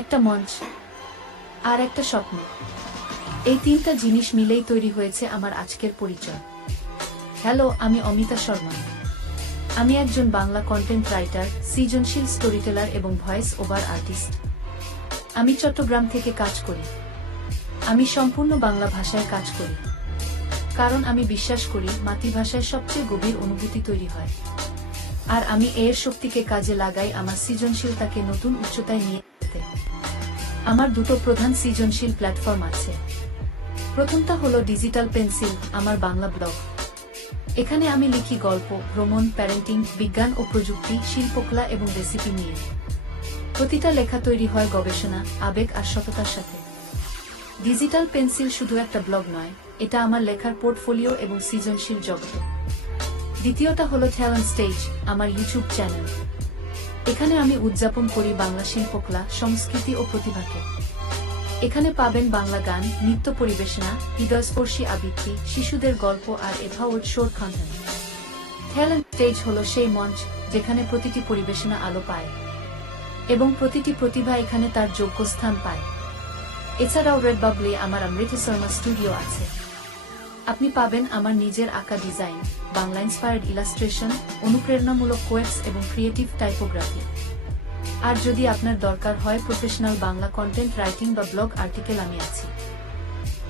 একটা মঞ্চ, আর একটা স্বপ্ন। এই তিনটা জিনিস মিলেই তৈরি হয়েছে আমার আজকের পরিচয়। হ্যালো, আমি অমিতা শর্মা। আমি একজন বাংলা কন্টেন্ট রাইটার, সৃজনশীল স্টোরিটেলার এবং ভয়েস ওভার আর্টিস্ট। আমি চট্টগ্রাম থেকে কাজ করি। আমি সম্পূর্ণ বাংলা ভাষায় কাজ করি, কারণ আমি বিশ্বাস করি মাতৃভাষায় সবচেয়ে গভীর অনুভূতি তৈরি হয়। আর আমি এর শক্তিকে কাজে লাগাই আমার সৃজনশীলতাকে নতুন উচ্চতায় নিয়ে যেতে। আমার দুটো প্রধান সৃজনশীল প্ল্যাটফর্ম আছে। প্রথমটা হলো ডিজিটাল পেন্সিল, আমার বাংলা ব্লগ। এখানে আমি লিখি গল্প, ভ্রমণ, প্যারেন্টিং, বিজ্ঞান ও প্রযুক্তি, শিল্পকলা এবং রেসিপি নিয়ে। প্রতিটা লেখা তৈরি হয় গবেষণা, আবেগ আর সততার সাথে। ডিজিটাল পেন্সিল শুধু একটা ব্লগ নয়, এটা আমার লেখার পোর্টফোলিও এবং সৃজনশীল জগৎ। দ্বিতীয়টা হলো ট্যালেন্ট স্টেজ, আমার ইউটিউব চ্যানেল। এখানে আমি উদযাপন করি বাংলা শিল্পকলা, সংস্কৃতি ও প্রতিভাকে। এখানে পাবেন বাংলা গান, নৃত্য পরিবেশনা, হৃদয়স্পর্শী আবৃত্তি, শিশুদের গল্প আর এভাওয়ার্ড শোর কন্টেন্ট। ট্যালেন্ট স্টেজ হলো সেই মঞ্চ যেখানে প্রতিটি পরিবেশনা আলো পায় এবং প্রতিটি প্রতিভা এখানে তার যোগ্য স্থান পায়। এছাড়াও রেডবাবলে আমার অমৃতা শর্মা স্টুডিও আছে। আপনি পাবেন আমার নিজের আঁকা ডিজাইন, বাংলা ইন্সপায়ার্ড ইলাস্ট্রেশন, অনুপ্রেরণামূলক কোয়েটস এবং ক্রিয়েটিভ টাইপোগ্রাফি। আর যদি আপনার দরকার হয় প্রফেশনাল বাংলা কন্টেন্ট রাইটিং বা ব্লগ আর্টিকেল, আমি আছি।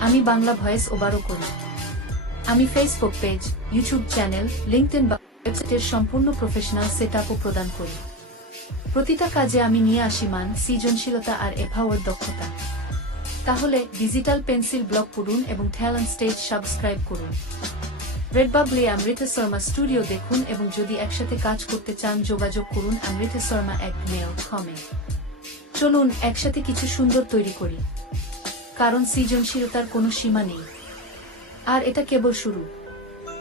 আমি বাংলা ভয়েস ওভারও করি। আমি Facebook page, YouTube channel, LinkedIn বা ওয়েবসাইটের সম্পূর্ণ প্রফেশনাল সেটআপও প্রদান করি। প্রতিটা কাজে আমি নিয়ে আসি মান, সৃজনশীলতা আর এভাওয়ার্ড দক্ষতা। তাহলে ডিজিটাল পেন্সিল ব্লগ পড়ুন এবং ট্যালেন্ট স্টেজ সাবস্ক্রাইব করুন। রেডবাবলে অমৃতা শর্মা স্টুডিও দেখুন এবং যদি একসাথে কাজ করতে চান যোগাযোগ করুন amrita.sharma@gmail.com। চলুন একসাথে কিছু সুন্দর তৈরি করি, কারণ সৃজনশীলতার কোনো সীমা নেই, আর এটা কেবল শুরু।